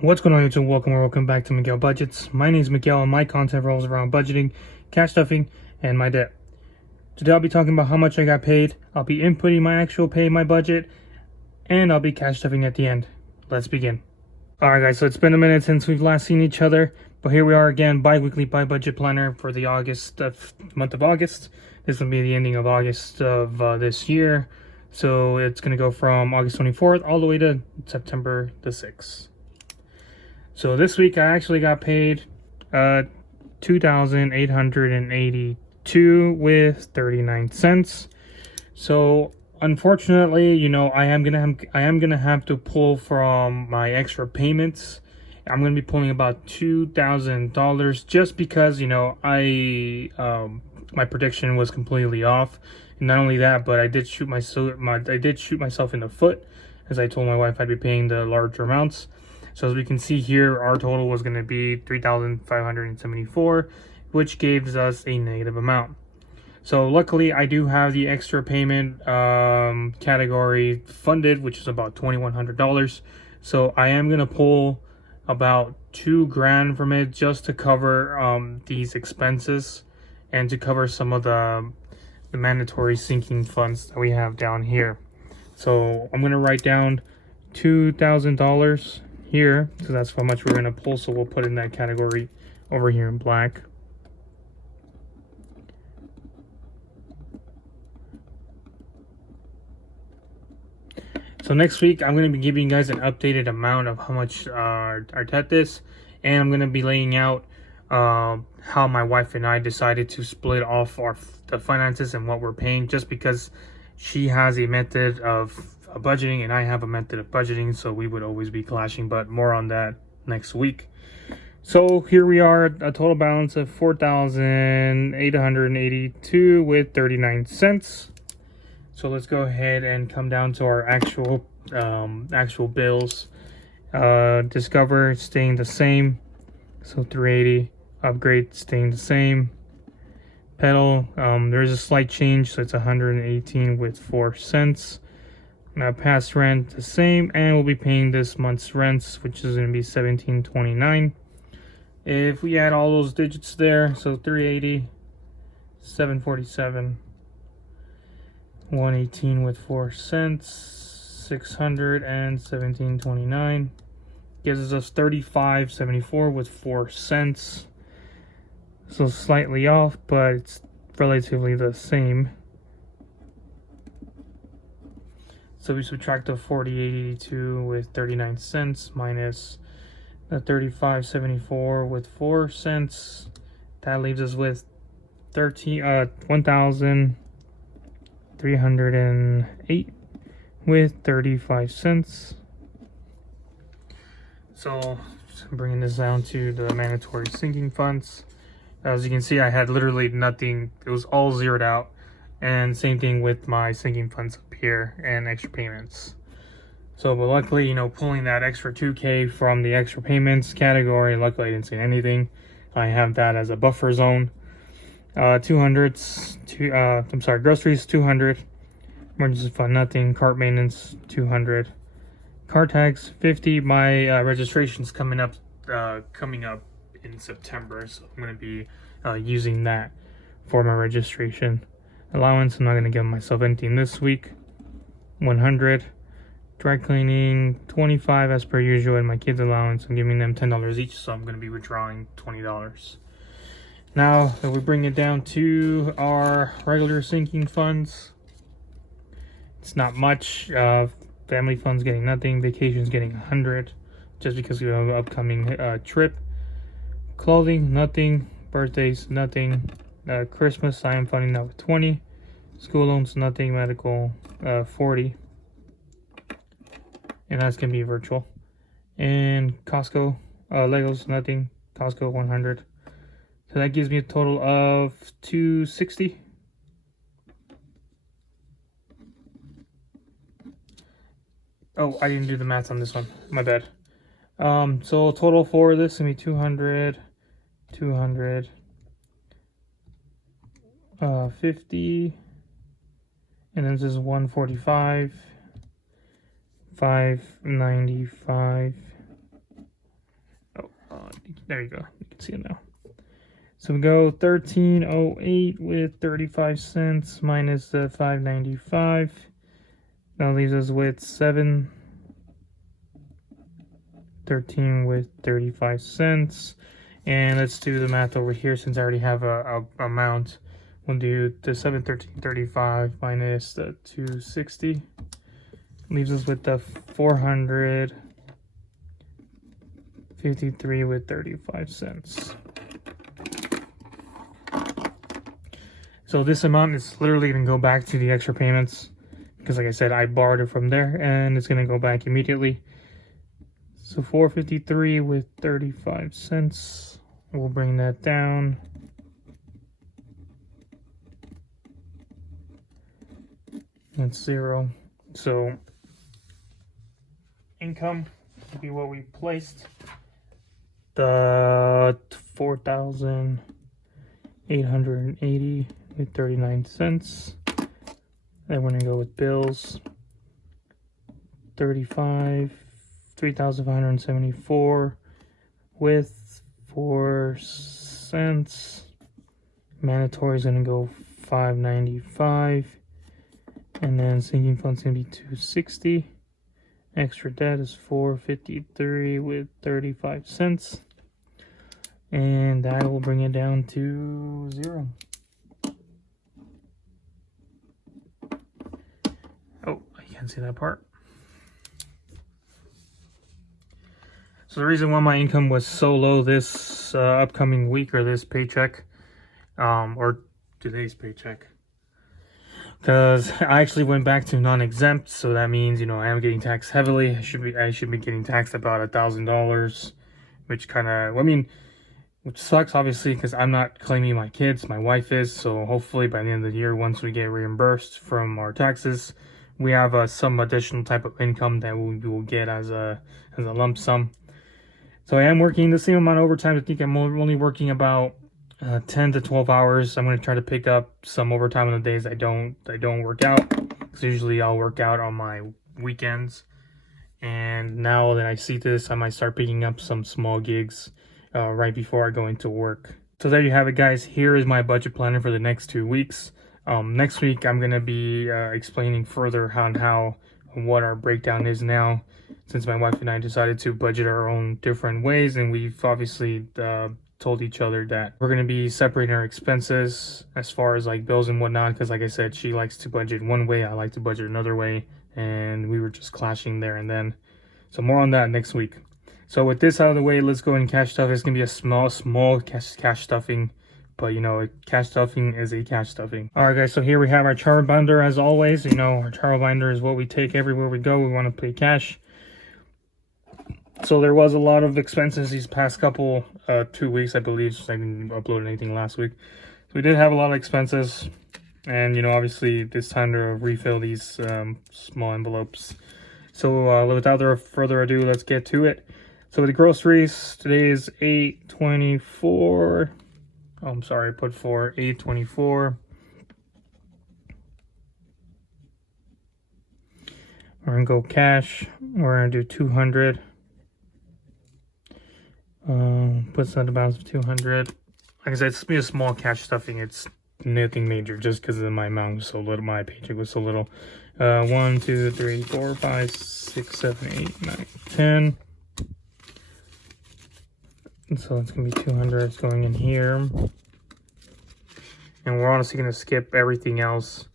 What's going on, YouTube? Welcome back to Miguel Budgets. My name is Miguel and my content revolves around budgeting, cash stuffing, and my debt. Today I'll be talking about how much I got paid, I'll be inputting my actual pay, my budget, and I'll be cash stuffing at the end. Let's begin. Alright guys, so it's been a minute since we've last seen each other, but here we are again, bi-weekly budget planner for the month of August. This will be the ending of August of this year. So it's going to go from August 24th all the way to September the 6th. So this week I actually got paid $2,882 with 39 cents. So unfortunately, I am gonna have to pull from my extra payments. I'm gonna be pulling about $2,000 just because my prediction was completely off. And not only that, but I did shoot myself in the foot, as I told my wife I'd be paying the larger amounts. So as we can see here, our total was going to be $3,574, which gives us a negative amount. So luckily, I do have the extra payment category funded, which is about $2,100. So I am going to pull about $2,000 from it just to cover these expenses and to cover some of the mandatory sinking funds that we have down here. So I'm going to write down $2,000 here, so that's how much we're going to pull, so we'll put in that category over here in black. So next week I'm going to be giving you guys an updated amount of how much our debt is, and I'm going to be laying out how my wife and I decided to split off the finances and what we're paying, just because she has a method of budgeting and I have a method of budgeting, so we would always be clashing, but more on that next week. So here we are, a total balance of $4,882 with 39 cents. So let's go ahead and come down to our actual bills. Discover staying the same, so 380. Upgrade staying the same. Pedal, there's a slight change, so it's 118 with 4 cents. Now past rent the same, and we'll be paying this month's rents, which is going to be $17.29. If we add all those digits there, so 380, 747, 118 with 4 cents, 600, and 17.29 gives us 35.74 with 4 cents. So slightly off, but it's relatively the same. So we subtract the 40.82 with 39 cents minus the 35.74 with 4 cents. That leaves us with $1,308 with 35 cents. So bringing this down to the mandatory sinking funds. As you can see, I had literally nothing. It was all zeroed out. And same thing with my sinking funds up here and extra payments. So, but luckily, pulling that extra $2K from the extra payments category, luckily I didn't say anything. I have that as a buffer zone. Groceries, 200. Emergency fund, nothing. Cart maintenance, 200. Car tax, 50. My registration's coming up in September, so I'm going to be using that for my registration. Allowance, I'm not going to give myself anything this week. 100. Dry cleaning, 25 as per usual, and my kids' allowance, I'm giving them $10 each, so I'm going to be withdrawing $20. Now, if we bring it down to our regular sinking funds, it's not much. Family funds getting nothing. Vacations getting 100, just because we have an upcoming trip. Clothing, nothing. Birthdays, nothing. Christmas, I am funding that with 20. School loans, nothing. Medical, 40. And that's going to be virtual. And Costco, Legos, nothing. Costco, 100. So that gives me a total of 260. Oh, I didn't do the math on this one. My bad. So total for this is going to be 200, 200, 50, and then this is 145, 595, There you go. You can see it now. So we go 1308 with 35 cents minus the 595. That leaves us with 713 with 35 cents. And let's do the math over here since I already have a amount. We'll do the 713.35 minus the 260. Leaves us with the 453 with 35 cents. So this amount is literally going to go back to the extra payments because, like I said, I borrowed it from there and it's going to go back immediately. So 453 with 35 cents. We'll bring that down. That's 0. So income would be what we placed. The 4,880 with 39 cents. Then we're gonna go with bills. 3,574 with 4 cents. Mandatory is gonna go 595. And then sinking fund's gonna be 260. Extra debt is 453 with 35 cents. And that will bring it down to 0. Oh, you can't see that part. So the reason why my income was so low this upcoming week, or this paycheck, or today's paycheck, because I actually went back to non-exempt, so that means, you know, I am getting taxed heavily. I should be getting taxed about $1,000, which kind of, I mean, which sucks obviously because I'm not claiming my kids, my wife is. So hopefully by the end of the year, once we get reimbursed from our taxes, we have some additional type of income that we will get as a lump sum. So I am working the same amount of overtime. I think I'm only working about 10 to 12 hours. I'm going to try to pick up some overtime on the days I don't work out, because usually I'll work out on my weekends. And now that I see this, I might start picking up some small gigs right before I go into work. So there you have it, guys. Here is my budget planner for the next 2 weeks. Next week I'm going to be explaining further on what our breakdown is now, since my wife and I decided to budget our own different ways, and we've obviously told each other that we're going to be separating our expenses as far as like bills and whatnot, because like I said, she likes to budget one way, I like to budget another way, and we were just clashing there and then. So more on that next week. So with this out of the way, let's go and cash stuff. It's going to be a small cash stuffing, but you know, cash stuffing is a cash stuffing. All right, guys, so here we have our chart binder. As always, you know, our chart binder is what we take everywhere we go. We want to pay cash. So there was a lot of expenses these past couple 2 weeks, I believe, since I didn't upload anything last week. So we did have a lot of expenses, and you know, obviously it's time to refill these small envelopes. So without further ado, let's get to it. So with the groceries, today is 8/24. Oh, I'm sorry, I put 8/24. We're gonna go cash. We're gonna do 200. Puts on the balance of 200. Like I said, it's be a small cash stuffing. It's nothing major, just because my amount was so little, my paycheck was so little. 1, 2, 3, 4, 5, 6, 7, 8, 9, 10. And so it's gonna be 200. It's going in here, and we're honestly gonna skip everything else.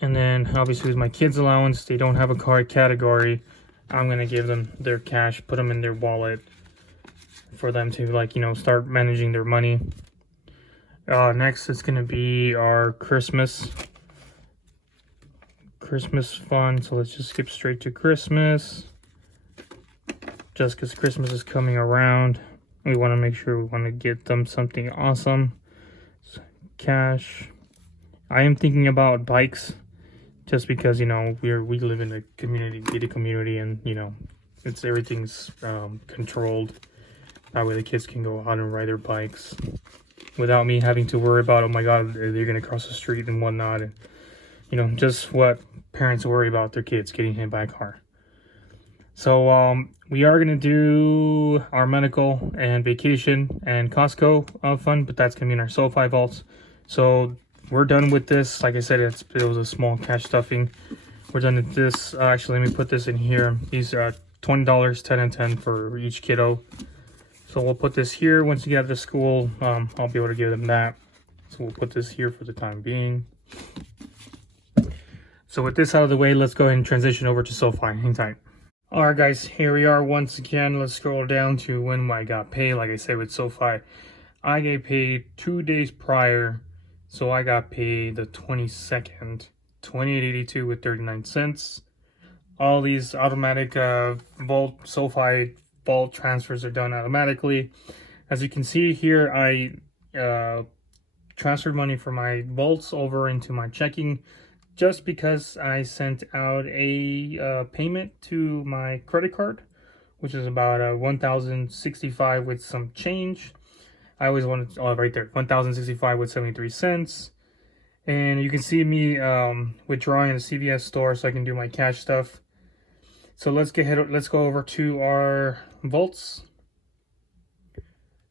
And then obviously with my kids' allowance, they don't have a card category. I'm gonna give them their cash, put them in their wallet for them to, like, you know, start managing their money. Next it's gonna be our Christmas fund. So let's just skip straight to Christmas, just because Christmas is coming around. We want to make sure we want to get them something awesome. So, cash. I am thinking about bikes, just because, you know, we live in a gated community, and you know, everything's controlled. That way the kids can go out and ride their bikes without me having to worry about, oh my god, they're gonna cross the street and whatnot, and you know, just what parents worry about their kids getting hit by a car. So we are gonna do our medical and vacation and Costco fund, but that's gonna be in our SoFi vaults. So we're done with this. Like I said, it was a small cash stuffing. We're done with this. Actually, let me put this in here. These are $20, 10 and 10 for each kiddo. So we'll put this here. Once you get to school, I'll be able to give them that. So we'll put this here for the time being. So with this out of the way, let's go ahead and transition over to SoFi. Hang tight. All right, guys, here we are once again. Let's scroll down to when I got paid. Like I said, with SoFi, I get paid 2 days prior. So I got paid the 22nd, $28.82 with 39 cents. All these automatic SoFi vault transfers are done automatically. As you can see here, I transferred money from my vaults over into my checking just because I sent out a payment to my credit card, which is about $1,065 with some change. I always wanted, right there, $1,065 with 73 cents. And you can see me withdrawing in the CVS store so I can do my cash stuff. So let's go over to our vaults.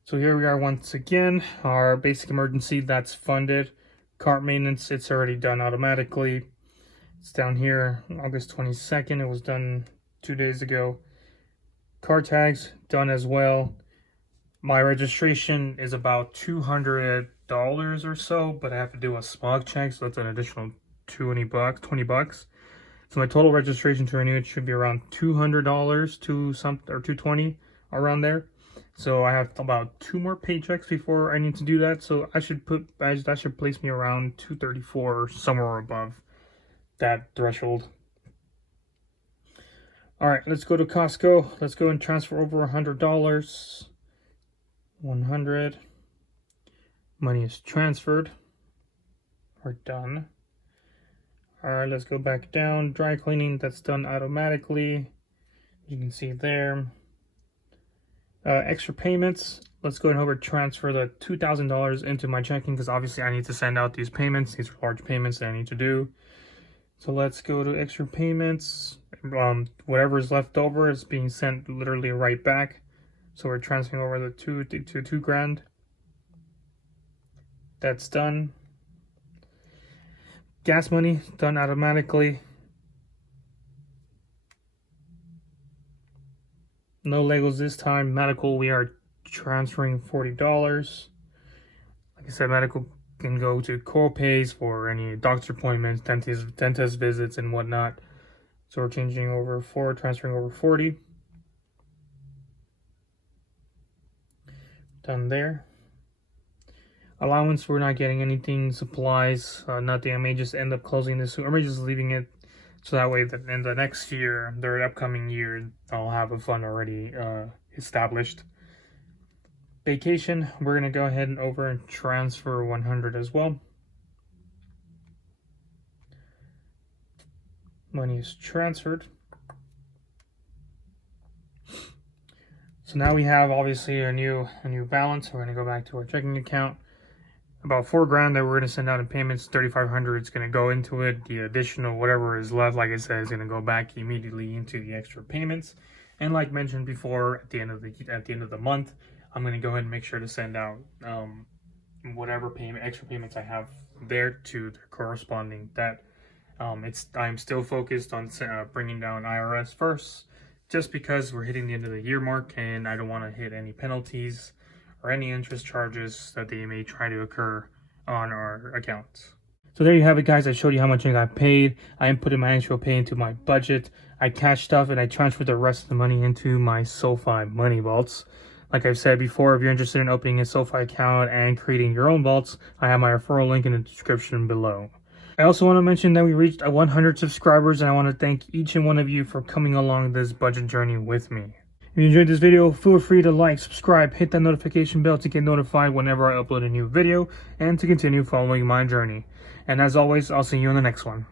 So here we are once again. Our basic emergency, that's funded. Cart maintenance, it's already done automatically. It's down here, August 22nd. It was done 2 days ago. Car tags, done as well. My registration is about $200 or so, but I have to do a smog check, so that's an additional $20 bucks. So my total registration to renew it should be around $200 to something, or $220 around there. So I have about 2 more paychecks before I need to do that. So that should place me around $234 or somewhere above that threshold. All right, let's go to Costco. Let's go and transfer over $100. 100. Money is transferred. We're done. All right, let's go back down. Dry cleaning, that's done automatically. You can see there. Extra payments. Let's go ahead and transfer the $2,000 into my checking because obviously I need to send out these payments. These are large payments that I need to do. So let's go to extra payments. Whatever is left over is being sent literally right back. So we're transferring over the two grand. That's done. Gas money, done automatically. No Legos this time. Medical, we are transferring $40. Like I said, medical can go to co-pays for any doctor appointments, dentist visits, and whatnot. So we're transferring over 40. Done there. Allowance, we're not getting anything. Supplies, nothing. I may just end up closing this, or I may just leaving it. So that way, that in the next year, the upcoming year, I'll have a fund already established. Vacation, we're going to go ahead and transfer 100 as well. Money is transferred. So now we have obviously a new balance. We're going to go back to our checking account. About $4 grand that we're going to send out in payments. 3,500 is going to go into it. The additional whatever is left, like I said, is going to go back immediately into the extra payments. And like mentioned before, at the end of the month, I'm going to go ahead and make sure to send out whatever extra payments I have there to the corresponding debt. I'm still focused on bringing down IRS first, just because we're hitting the end of the year mark, and I don't want to hit any penalties or any interest charges that they may try to occur on our accounts. So there you have it, guys. I showed you how much I got paid. I inputted my actual pay into my budget. I cashed stuff and I transferred the rest of the money into my SoFi money vaults. Like I've said before, if you're interested in opening a SoFi account and creating your own vaults, I have my referral link in the description below. I also want to mention that we reached 100 subscribers, and I want to thank each and one of you for coming along this budget journey with me. If you enjoyed this video, feel free to like, subscribe, hit that notification bell to get notified whenever I upload a new video and to continue following my journey. And as always, I'll see you in the next one.